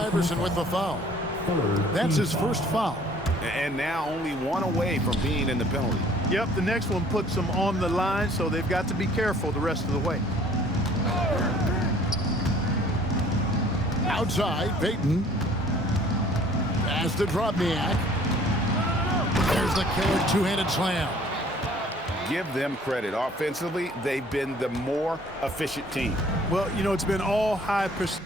Iverson with the foul. That's his first foul. And now only one away from being in the penalty. Yep, the next one puts them on the line, so they've got to be careful the rest of the way. Outside, Payton. Pass to Drobniak. There's the killer two-handed slam. Give them credit. Offensively, they've been the more efficient team. Well, you know, it's been all high percent.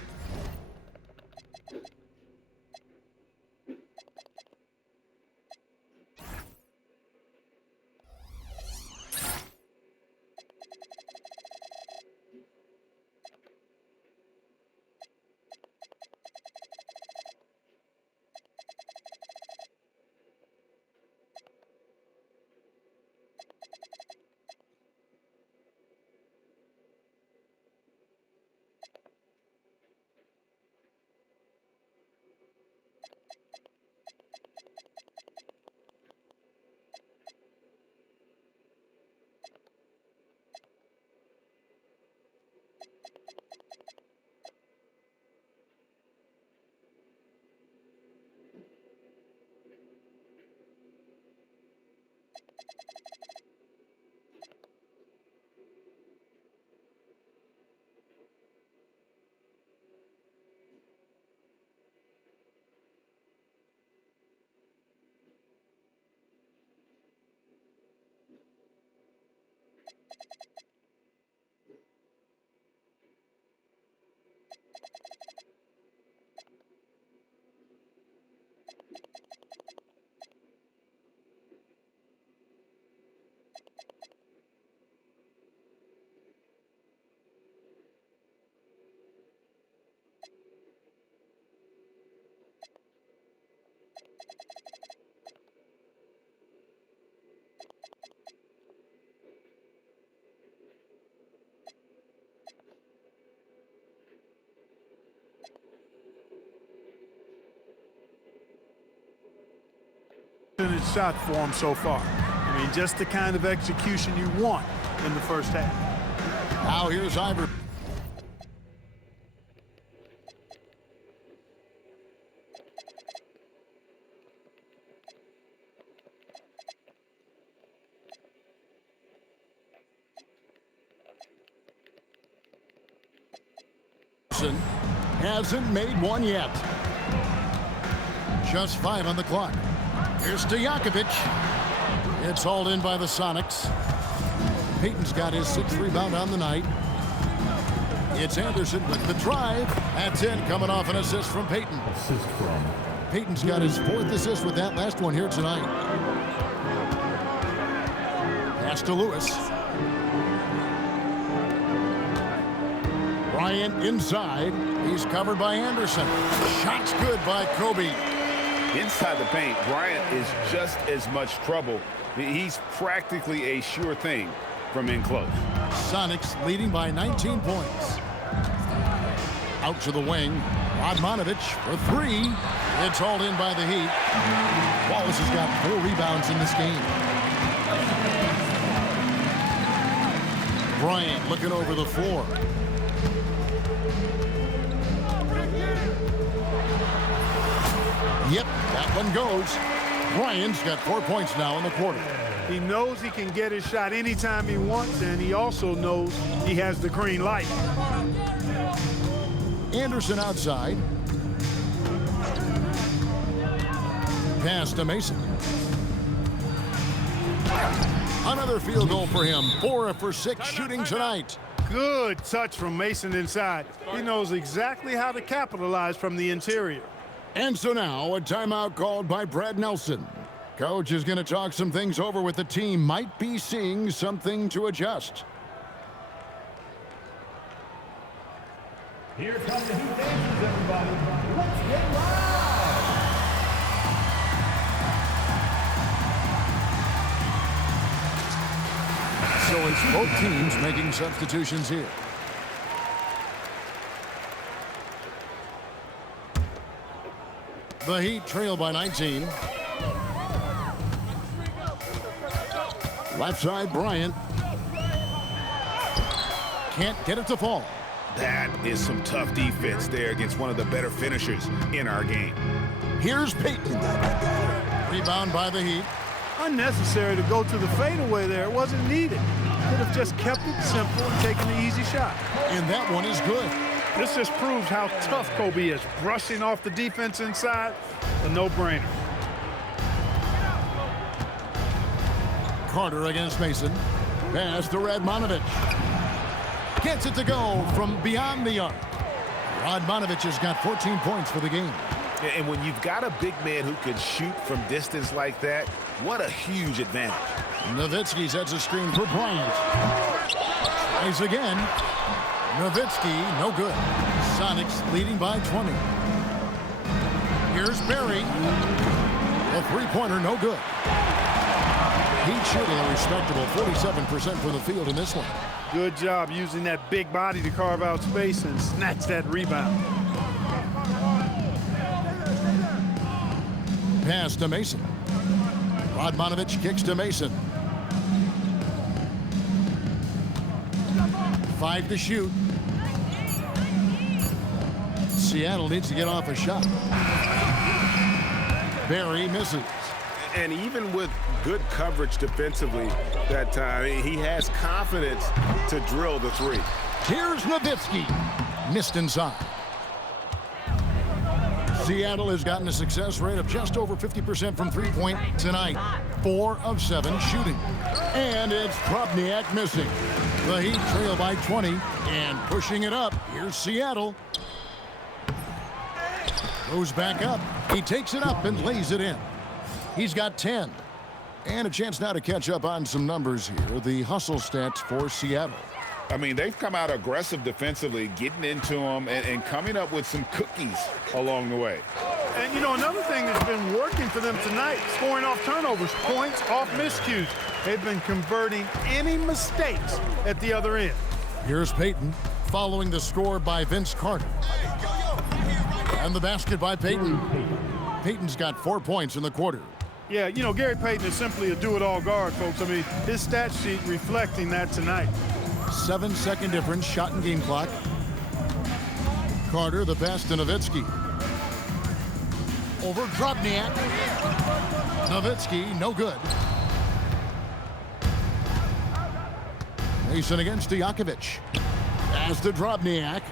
Shot for him so far. I mean, just the kind of execution you want in the first half. Now here's Iverson. Hasn't made one yet. Just 5 on the clock. Here's Stojakovic. It's hauled in by the Sonics. Payton's got his 6th rebound on the night. It's Anderson with the drive. That's in, coming off an assist from Payton. Assist from Payton's got his 4th assist with that last one here tonight. Pass to Lewis. Bryant inside. He's covered by Anderson. Shot's good by Kobe. Inside the paint, Bryant is just as much trouble. He's practically a sure thing from in close. Sonics leading by 19 points. Out to the wing. Radmanovic for 3. It's hauled in by the Heat. Wallace has got 4 rebounds in this game. Bryant looking over the floor. Yep, that one goes. Bryant's got 4 points now in the quarter. He knows he can get his shot anytime he wants, and he also knows he has the green light. Anderson outside. Pass to Mason. Another field goal for him. 4 for 6 shooting tonight. Good touch from Mason inside. He knows exactly how to capitalize from the interior. And so now a timeout called by Brad Nelson. Coach is going to talk some things over with the team. Might be seeing something to adjust. Here come the Heat Dancers, everybody. Let's get live! So it's both teams making substitutions here. The Heat trail by 19. Left side, Bryant. Can't get it to fall. That is some tough defense there against one of the better finishers in our game. Here's Payton. Rebound by the Heat. Unnecessary to go to the fadeaway there. It wasn't needed. Could have just kept it simple and taken the easy shot. And that one is good. This just proves how tough Kobe is. Brushing off the defense inside, a no-brainer. Carter against Mason. Pass to Radmanovich. Gets it to go from beyond the arc. Radmanovich has got 14 points for the game. And when you've got a big man who can shoot from distance like that, what a huge advantage. Nowitzki sets a screen for Bryant. Tries again. Nowitzki, no good. Sonics leading by 20. Here's Barry. A three-pointer, no good. Heat shooting a respectable 47% from the field in this one. Good job using that big body to carve out space and snatch that rebound. Pass to Mason. Radmanovich kicks to Mason. 5 to shoot. Seattle needs to get off a shot. Barry misses. And even with good coverage defensively that time, he has confidence to drill the three. Here's Nowitzki. Missed inside. Seattle has gotten a success rate of just over 50% from three-point tonight. 4 of 7 shooting. And it's Drobniak missing. The Heat trail by 20 and pushing it up. Here's Seattle. Goes back up. He takes it up and lays it in. He's got 10. And a chance now to catch up on some numbers here. The hustle stats for Seattle. I mean, they've come out aggressive defensively, getting into them and coming up with some cookies along the way. And, you know, another thing that's been working for them tonight, scoring off turnovers, points off miscues. They've been converting any mistakes at the other end. Here's Payton following the score by Vince Carter. And the basket by Payton. Payton's got 4 points in the quarter. Yeah, you know, Gary Payton is simply a do-it-all guard, folks. I mean, his stat sheet reflecting that tonight. 7-second difference, shot and game clock. Carter, the pass to Nowitzki. Over Drobniak. Nowitzki, no good. Mason against Stojakovic. Pass to Drobniak.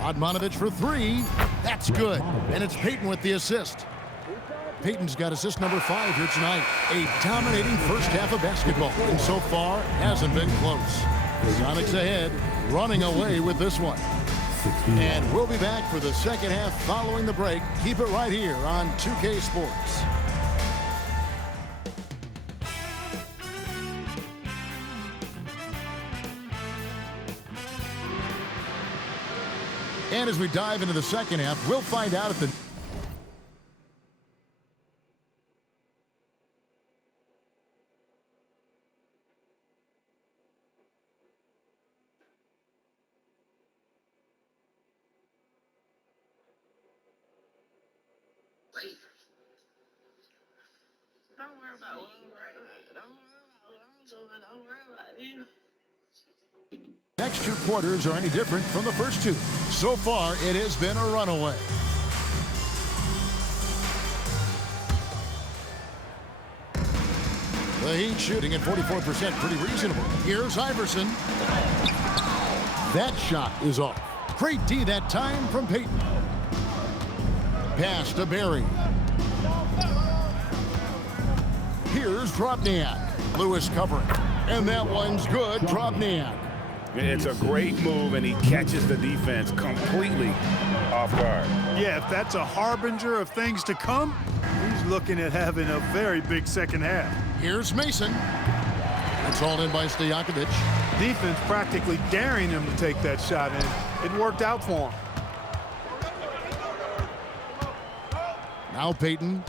Radmanovich for 3. That's good. And it's Payton with the assist. Payton's got assist number 5 here tonight. A dominating first half of basketball. And so far, hasn't been close. Sonics ahead, running away with this one. And we'll be back for the second half following the break. Keep it right here on 2K Sports. And as we dive into the second half, we'll find out if the next 2 quarters are any different from the first 2. So far, it has been a runaway. The Heat shooting at 44%, pretty reasonable. Here's Iverson. That shot is off. Great D that time from Payton. Pass to Barry. Here's Drobniak. Lewis covering. And that one's good. Drobniak. It's a great move, and he catches the defense completely off guard. Yeah, if that's a harbinger of things to come, he's looking at having a very big second half. Here's Mason. It's hauled in by Stojakovic. Defense practically daring him to take that shot, and it worked out for him. Now Payton.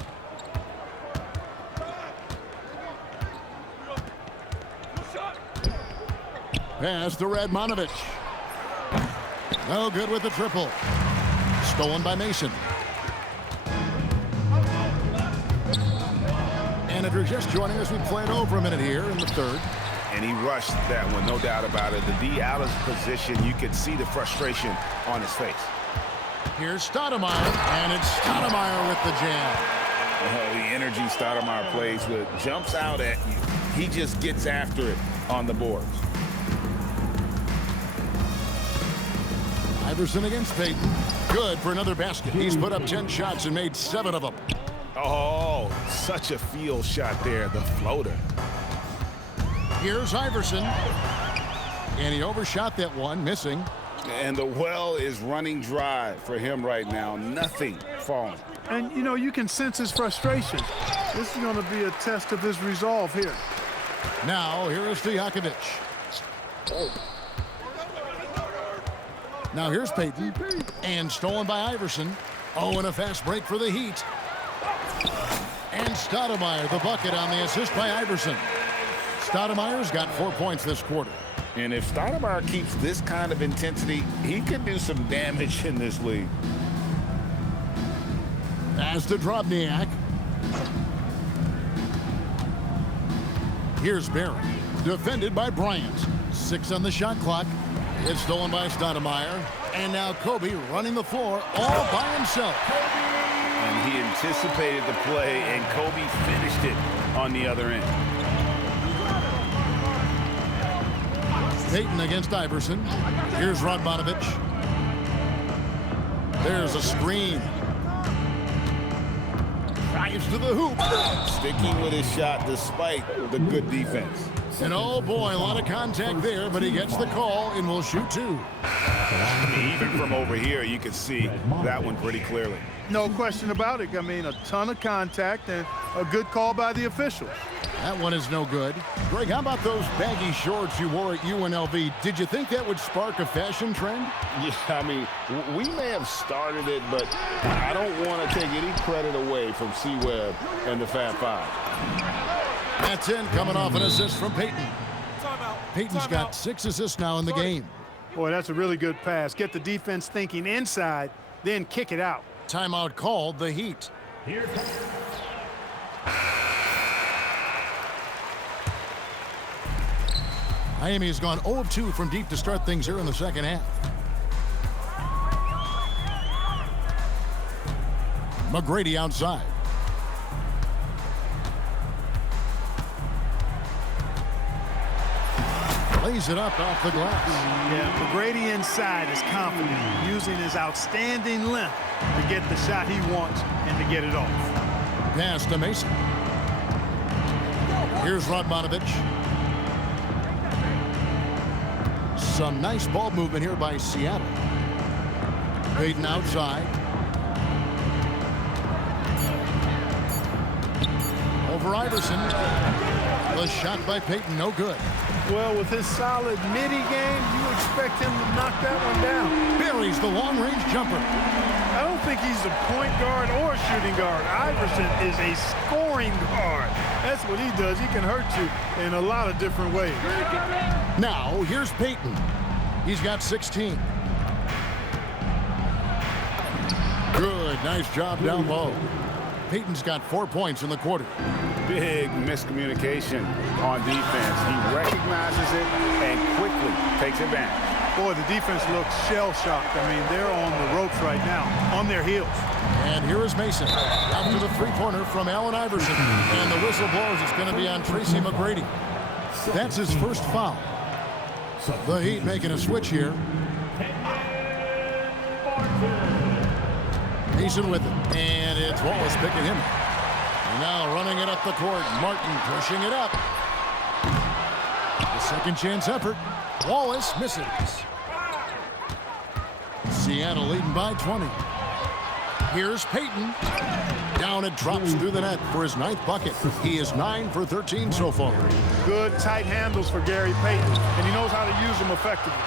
Pass to Radmanovich. No good with the triple. Stolen by Mason. And if you're just joining us, we played over a minute here in the third. and he rushed that one, no doubt about it. The D out of position, you could see the frustration on his face. Here's Stoudemire, and it's Stoudemire with the jam. The energy Stoudemire plays with jumps out at you. He just gets after it on the boards. Iverson against Payton. Good for another basket. He's put up 10 shots and made 7 of them. Oh, such a field shot there, the floater. Here's Iverson. And he overshot that one, missing. And the well is running dry for him right now. Nothing falling. And, you know, you can sense his frustration. This is going to be a test of his resolve here. Now, here is Stojakovic. Now, here's Payton. And stolen by Iverson. Oh, and a fast break for the Heat. And Stoudemire, the bucket on the assist by Iverson. Stoudemire's got 4 points this quarter. And if Stoudemire keeps this kind of intensity, he could do some damage in this league. As to Drobniak. Here's Barry, defended by Bryant. 6 on the shot clock. It's stolen by Stoudemire. And now Kobe running the floor all by himself. And he anticipated the play, and Kobe finished it on the other end. Payton against Iverson. Here's Radmanovic. There's a screen. Drives to the hoop. Sticking with his shot despite the good defense. And oh boy, a lot of contact there, but he gets the call and will shoot 2. Even from over here, you can see that one pretty clearly. No question about it. I mean, a ton of contact and a good call by the officials. That one is no good. Greg, how about those baggy shorts you wore at UNLV? Did you think that would spark a fashion trend? Yeah, I mean, we may have started it, but I don't want to take any credit away from C-Webb and the Fab Five. That's in, coming off an assist from Payton. Payton's got 6 assists now in the game. Boy, that's a really good pass. Get the defense thinking inside, then kick it out. Timeout called, the Heat. Here comes Miami has gone 0 of 2 from deep to start things here in the second half. McGrady outside. Lays it up off the glass. Yeah, McGrady inside is confident, using his outstanding length to get the shot he wants and to get it off. Pass to Mason. Here's Radmanovic. Some nice ball movement here by Seattle. Payton outside. Over Iverson. The shot by Payton, no good. Well, with his solid midi game, you expect him to knock that one down. Buries the long-range jumper. I don't think he's a point guard or a shooting guard. Iverson is a scoring guard. That's what he does. He can hurt you in a lot of different ways. Now, here's Payton. He's got 16. Good, nice job down low. Payton's got 4 points in the quarter. Big miscommunication on defense. He recognizes it and quickly takes advantage. Boy, the defense looks shell-shocked. I mean, they're on the ropes right now, on their heels. And here is Mason. Out to the three-pointer from Allen Iverson. And the whistle blows. It's going to be on Tracy McGrady. That's his first foul. The Heat making a switch here. Mason with it. And it's Wallace picking him. And now running it up the court. Martin pushing it up. The second chance effort. Wallace misses. Seattle leading by 20. Here's Payton. Down it drops through the net for his 9th bucket. He is 9 for 13 so far. Good tight handles for Gary Payton, and he knows how to use them effectively.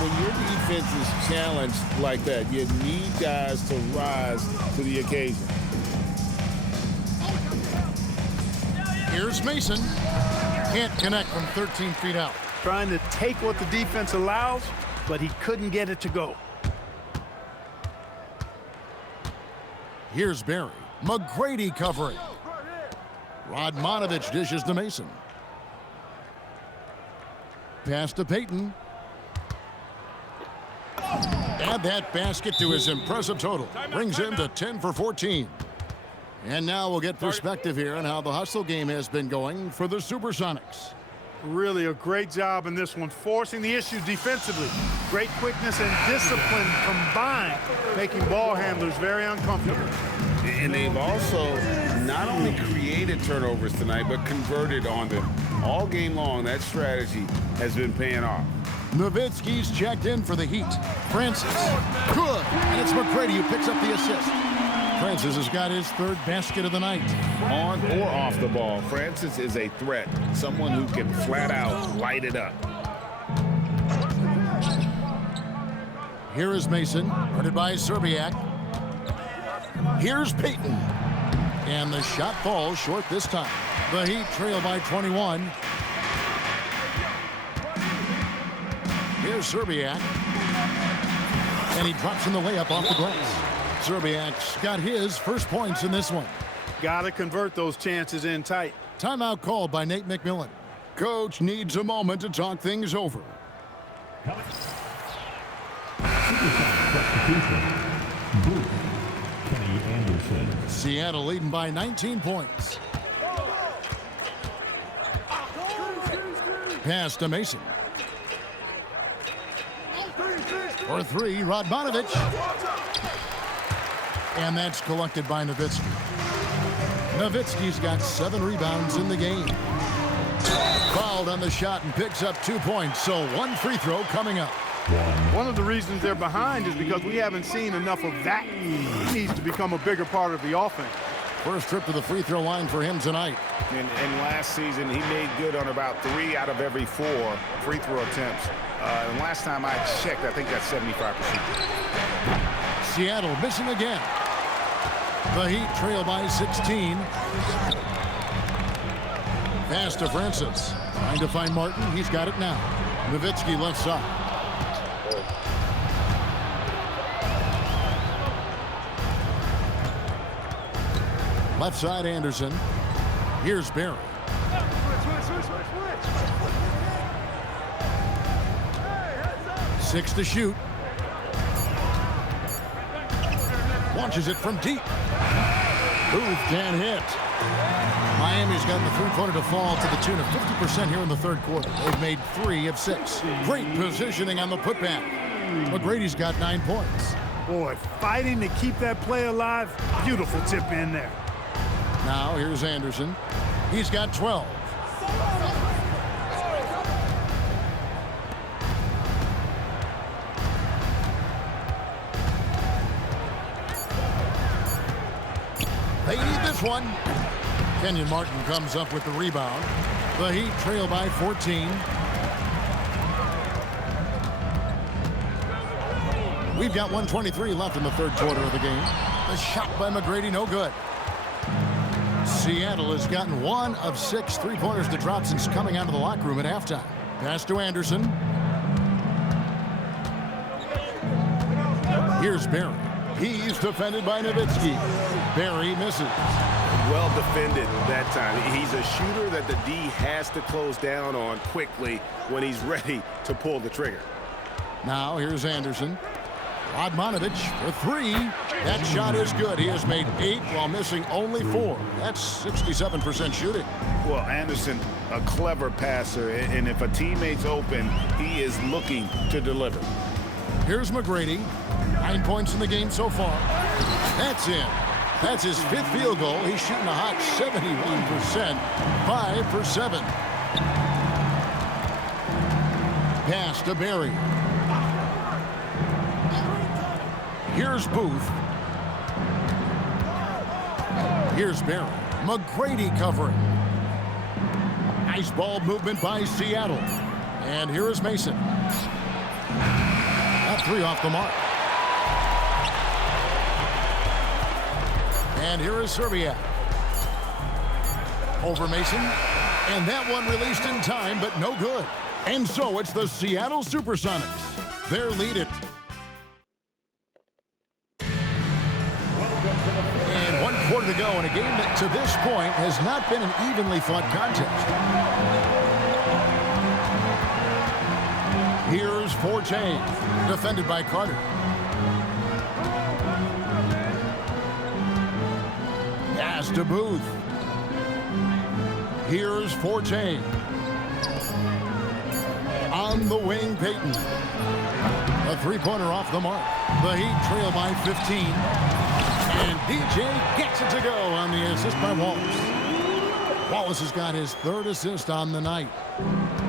When your defense is challenged like that, you need guys to rise to the occasion. Here's Mason. Can't connect from 13 feet out. Trying to take what the defense allows, but he couldn't get it to go. Here's Barry. McGrady covering. Radmanovic dishes to Mason. pass to Payton. Add that basket to his impressive total. Brings him to 10 for 14. And now we'll get perspective here on how the hustle game has been going for the Supersonics. Really a great job in this one, forcing the issue defensively. Great quickness and discipline combined, making ball handlers very uncomfortable. And they've also not only created turnovers tonight, but converted on them. All game long, that strategy has been paying off. Nowitzki's checked in for the Heat. Francis, good, and it's McGrady who picks up the assist. Francis has got his third basket of the night. On or off the ball, Francis is a threat, someone who can flat out light it up. Here is Mason, guarded by Serbiak. Here's Payton. And the shot falls short this time. The Heat trail by 21. Here's Serbiak. And he drops in the layup off the glass. Serbiak's got his first points in this one. Got to convert those chances in tight. Timeout called by Nate McMillan. Coach needs a moment to talk things over. Kenny Anderson. Seattle leading by 19 points. Pass to Mason. For three, Radmanovic. And that's collected by Nowitzki. Nowitzki's got 7 rebounds in the game. Fouled on the shot and picks up 2 points, so 1 free throw coming up. One of the reasons they're behind is because we haven't seen enough of that. He needs to become a bigger part of the offense. First trip to the free throw line for him tonight. And last season, he made good on about 3 out of every 4 free throw attempts. And last time I checked, I think that's 75%. Seattle missing again. The Heat trail by 16. Pass to Francis. Trying to find Martin. He's got it now. Nowitzki left side. Left side Anderson. Here's Barry. Six to shoot. Launches it from deep. Booth can't hit. Miami's gotten the three-pointer to fall to the tune of 50% here in the third quarter. They've made 3 of 6. Great positioning on the putback. McGrady's got 9 points. Boy, fighting to keep that play alive. Beautiful tip in there. Now here's Anderson. He's got 12. They need this one. Kenyon Martin comes up with the rebound. The Heat trail by 14. We've got 1:23 left in the third quarter of the game. The shot by McGrady, no good. Seattle has gotten 1 of 6 three-pointers to drop since coming out of the locker room at halftime. Pass to Anderson. Here's Barry. He's defended by Nowitzki. Barry misses. Well defended that time. He's a shooter that the D has to close down on quickly when he's ready to pull the trigger. Now here's Anderson. Radmanovic for 3. That shot is good. He has made 8 while missing only 4. That's 67% shooting. Well, Anderson, a clever passer, and if a teammate's open, he is looking to deliver. Here's McGrady. 9 points in the game so far. That's in. That's his 5th field goal. He's shooting a hot 71%. 5 for 7. Pass to Barry. Here's Booth. Here's Barry. McGrady covering. Nice ball movement by Seattle. And here is Mason. That 3 off the mark. And here is Serbiak. Over Mason. And that one released in time, but no good. And so it's the Seattle Supersonics. They're leading. And 1 quarter to go in a game that to this point has not been an evenly fought contest. Here's Forte, defended by Carter. Pass to Booth. Here's Forte. On the wing, Payton. A three-pointer off the mark. The Heat trail by 15. And DJ gets it to go on the assist by Wallace. Wallace has got his third assist on the night.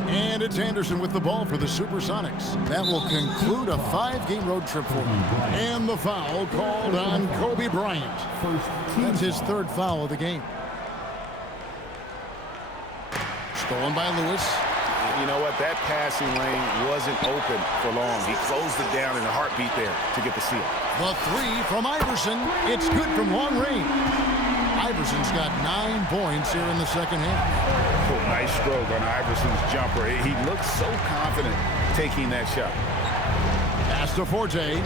And it's Anderson with the ball for the Supersonics. That will conclude a 5-game road trip for them. And the foul called on Kobe Bryant. That's his third foul of the game. Stolen by Lewis. You know what? That passing lane wasn't open for long. He closed it down in a heartbeat there to get the steal. The three from Iverson. It's good from long range. Iverson's got 9 points here in the second half. Oh, nice stroke on Iverson's jumper. He looks so confident taking that shot. Pass to Forte.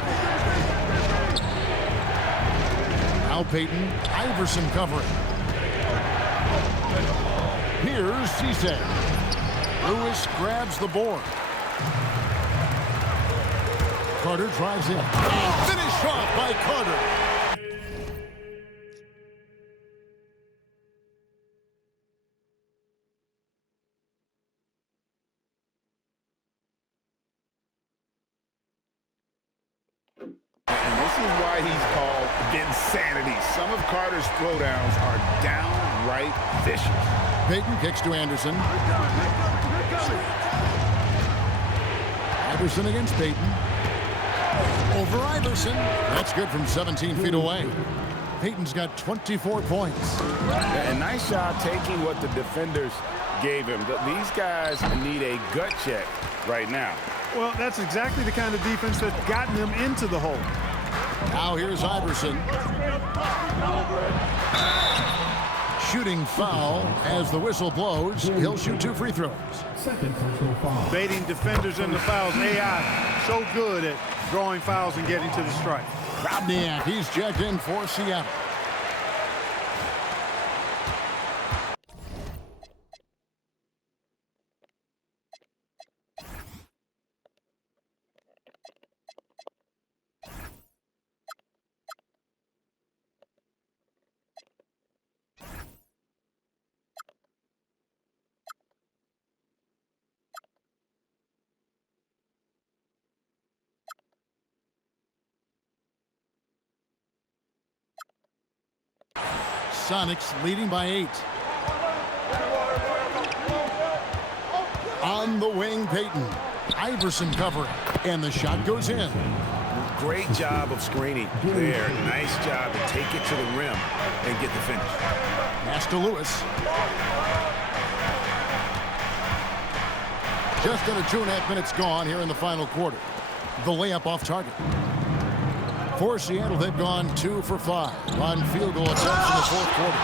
Now Payton. Iverson covering. Here's Cisse. Lewis grabs the board. Carter drives in. And finished off by Carter. And this is why he's called Vinsanity. Some of Carter's throwdowns are downright vicious. Payton kicks to Anderson. Iverson against Payton. Over Iverson. That's good from 17 feet away. Payton's got 24 points. And nice job taking what the defenders gave him. These guys need a gut check right now. Well, that's exactly the kind of defense that's gotten them into the hole. Now here's Iverson. Shooting foul as the whistle blows. He'll shoot 2 free throws. Baiting defenders in the fouls. AI so good at drawing fouls and getting to the strike. Robniak, he's checked in for Seattle. Sonics leading by 8. On the wing, Payton. Iverson covering. And the shot goes in. Great job of screening there. Nice job to take it to the rim and get the finish. Pass to Lewis. Just under 2.5 minutes gone here in the final quarter. The layup off target. For Seattle, they've gone 2 for 5 on field goal attempts in the fourth quarter.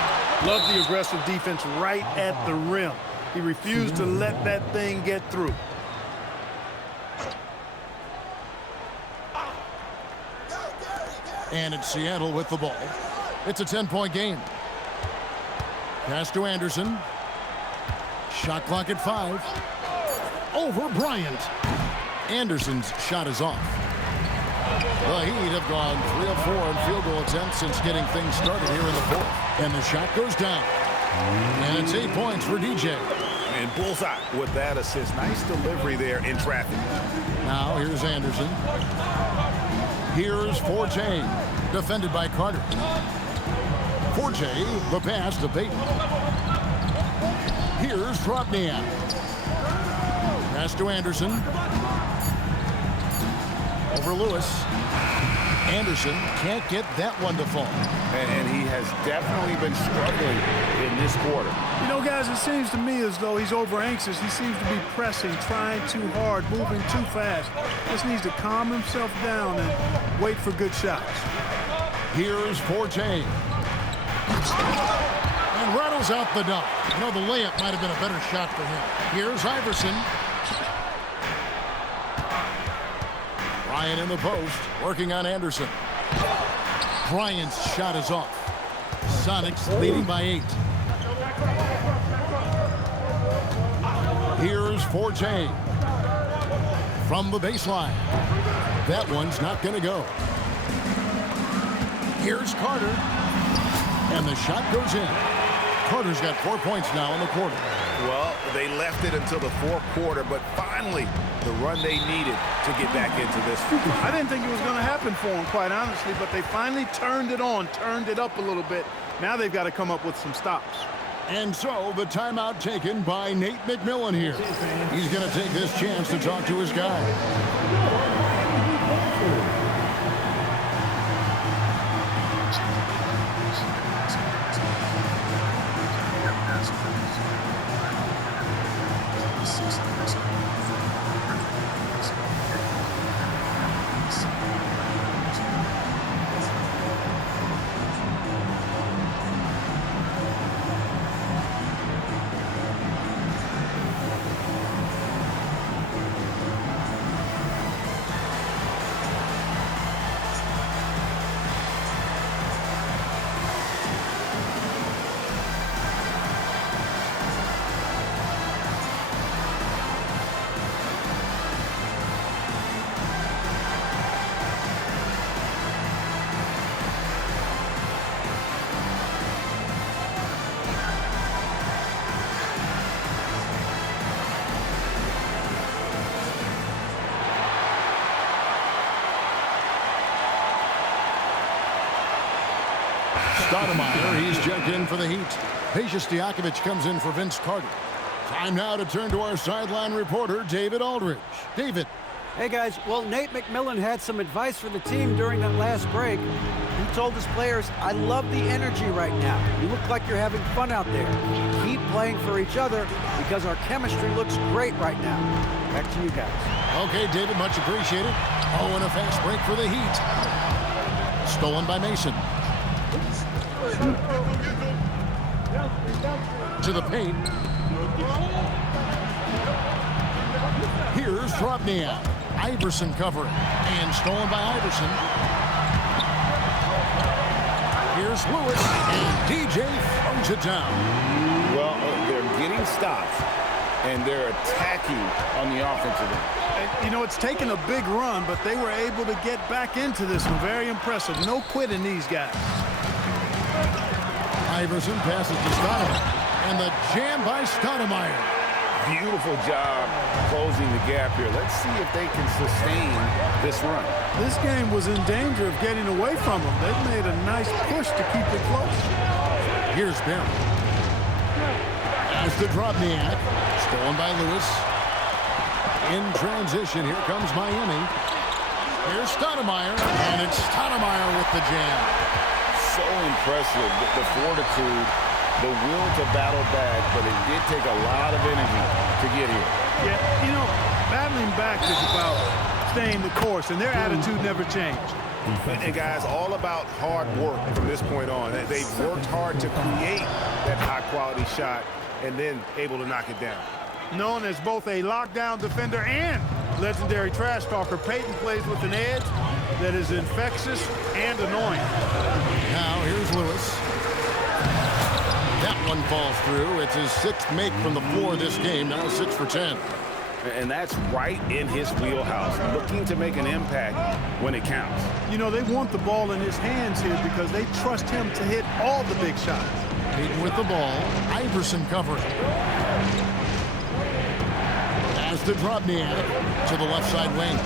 Love the aggressive defense right at the rim. He refused to let that thing get through. And it's Seattle with the ball. It's a 10-point game. Pass to Anderson. Shot clock at 5. Over Bryant. Anderson's shot is off. The Heat have gone 3 of 4 in field goal attempts since getting things started here in the fourth. And the shot goes down. And it's 8 points for DJ. And bullseye with that assist. Nice delivery there in traffic. Now here's Anderson. Here's Forte, defended by Carter. Forte, the pass to Payton. Here's Robniak. Pass to Anderson. Over Lewis. Anderson can't get that one to fall. And he has definitely been struggling in this quarter. You know, guys, it seems to me as though he's over anxious. He seems to be pressing, trying too hard, moving too fast. Just needs to calm himself down and wait for good shots. Here's Forte. And rattles out the dunk. You know, the layup might have been a better shot for him. Here's Iverson. Bryant in the post, working on Anderson. Bryant's shot is off. Sonics leading by 8. Here's Forte. from the baseline. That one's not going to go. Here's Carter. And the shot goes in. Carter's got 4 points now in the quarter. Well, they left it until the fourth quarter, but finally, the run they needed to get back into this. I didn't think it was going to happen for them, quite honestly, but they finally turned it on, turned it up a little bit. Now they've got to come up with some stops. And so the timeout taken by Nate McMillan here. He's going to take this chance to talk to his guy. Stoudemire, he's checked in for the Heat. Peja Stojakovic comes in for Vince Carter. Time now to turn to our sideline reporter, David Aldridge. David. Hey, guys. Well, Nate McMillan had some advice for the team during that last break. He told his players, I love the energy right now. You look like you're having fun out there. Keep playing for each other because our chemistry looks great right now. Back to you guys. Okay, David, much appreciated. Oh, and a fast break for the Heat. Stolen by Mason. To the paint. Here's Drobniak. Iverson covering. And stolen by Iverson. Here's Lewis. And DJ throws it down. Well, they're getting stops, and they're attacking on the offensive end. You know, it's taken a big run, but they were able to get back into this one. Very impressive. No quitting these guys. Iverson passes to Stoudemire. And the jam by Stoudemire. Beautiful job closing the gap here. Let's see if they can sustain this run. This game was in danger of getting away from them. They've made a nice push to keep it close. Here's Barry. As the Drobniak. Stolen by Lewis. In transition, here comes Miami. Here's Stoudemire. And it's Stoudemire with the jam. So impressive, the fortitude, the will to battle back, but it did take a lot of energy to get here. Yeah, you know, battling back is about staying the course, and their attitude never changed. And guys, all about hard work from this point on. They've worked hard to create that high-quality shot and then able to knock it down. Known as both a lockdown defender and legendary trash talker, Peyton plays with an edge that is infectious and annoying. Now here's Lewis. That one falls through. It's his sixth make from the floor this game. Now 6 for 10. And that's right in his wheelhouse, looking to make an impact when it counts. You know, they want the ball in his hands here because they trust him to hit all the big shots. Peyton with the ball. Iverson covering. As the Drobniak to the left side wing.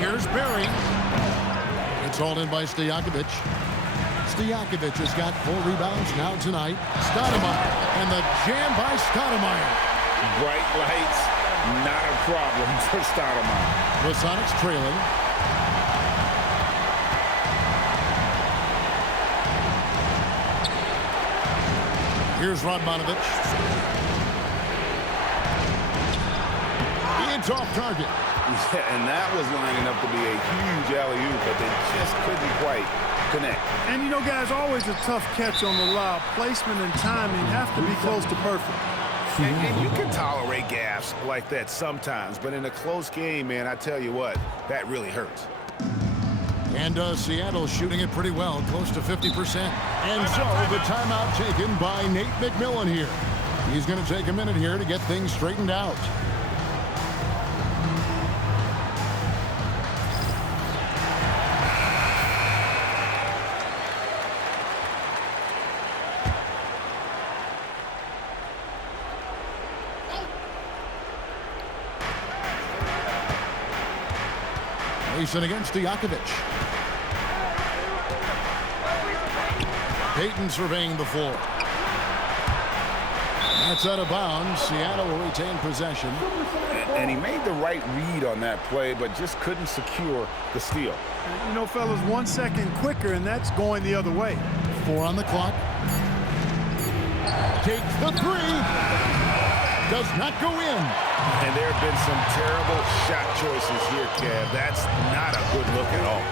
Here's Barry. It's hauled in by Stojakovic. Stojakovic has got 4 rebounds now tonight. Stoudemire. And the jam by Stoudemire. Bright lights, not a problem for Stoudemire. The Sonics trailing. Here's Radmanovic. It's off target. Yeah, and that was lining up to be a huge alley-oop, but they just couldn't quite connect. And, you know, guys, always a tough catch on the lob. Placement and timing have to be close to perfect. And you can tolerate gaffes like that sometimes, but in a close game, man, I tell you what, that really hurts. And Seattle's shooting it pretty well, close to 50%. And so the timeout taken by Nate McMillan here. He's going to take a minute here to get things straightened out. Iverson against Stojakovic. Payton surveying the floor. That's out of bounds. Seattle will retain possession. And he made the right read on that play, but just couldn't secure the steal. You know, fellas, 1 second quicker, and that's going the other way. 4 on the clock. Takes the three. Does not go in. And there have been some terrible shot choices here, Kev. That's not a good look at all.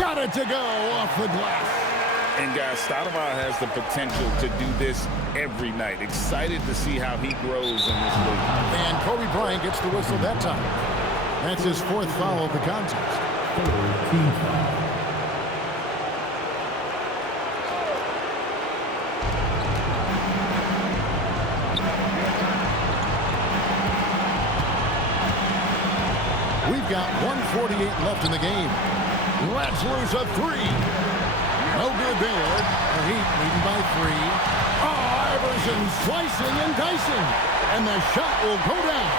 Got it to go off the glass. And guys, Stoudemire has the potential to do this every night. Excited to see how he grows in this league. And Kobe Bryant gets the whistle that time. That's his 4th foul of the contest. We've got 1:48 left in the game. Let's lose a 3. No good there. The Heat leading by 3. Oh, Iverson slicing and dicing. And the shot will go down.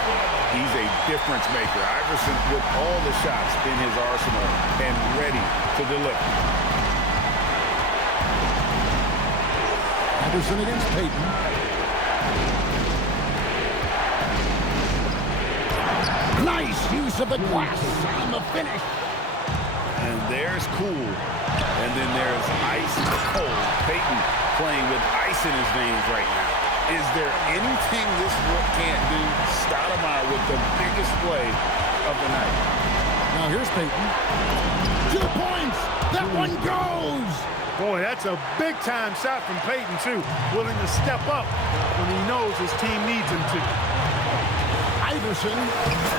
He's a difference maker. Iverson with all the shots in his arsenal and ready to deliver. Iverson against Payton. Nice use of the glass on the finish. And there's cool. And then there's ice cold. Payton playing with ice in his veins right now. Is there anything this rook can't do? Stoudemire with the biggest play of the night. Now here's Payton. 2 points. That one goes. Boy, that's a big-time shot from Payton, too. Willing to step up when he knows his team needs him to. Iverson,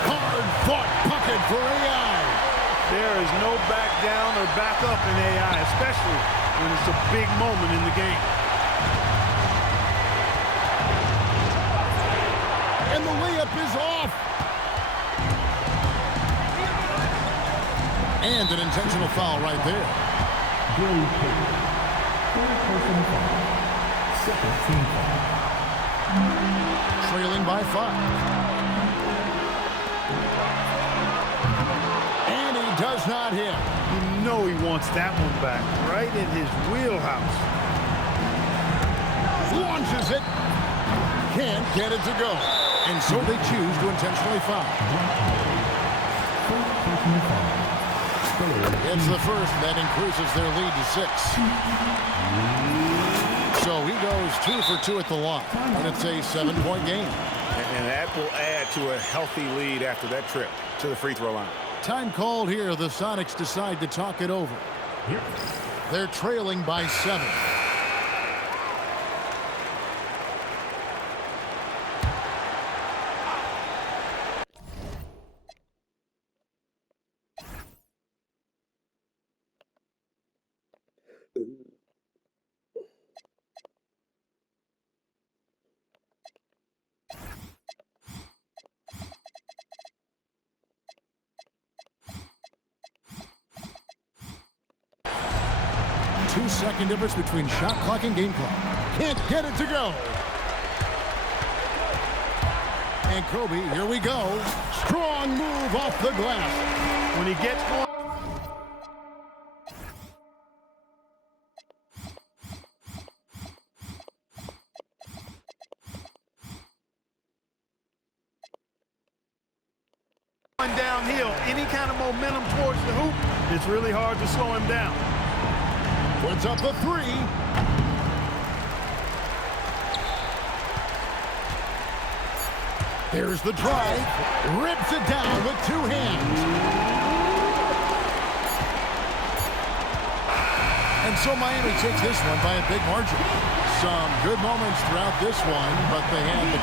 hard-fought bucket for AI. There is no back down or back up in AI, especially when it's a big moment in the game. And the layup is off. And an intentional foul right there. Trailing by 5. Does not hit. You know he wants that one back, right in his wheelhouse. Launches it. Can't get it to go. And so they choose to intentionally foul. It's the first that increases their lead to 6. So he goes 2 for 2 at the line. And it's a 7-point game. And that will add to a healthy lead after that trip to the free throw line. Time called here. The Sonics decide to talk it over. They're trailing by 7. Two-second difference between shot clock and game clock. Can't get it to go. And Kobe, here we go. Strong move off the glass. When he gets going. Downhill, any kind of momentum towards the hoop, it's really hard to slow him down. Puts up a 3. There's the drive. Rips it down with 2 hands. And so Miami takes this one by a big margin. Some good moments throughout this one, but they had the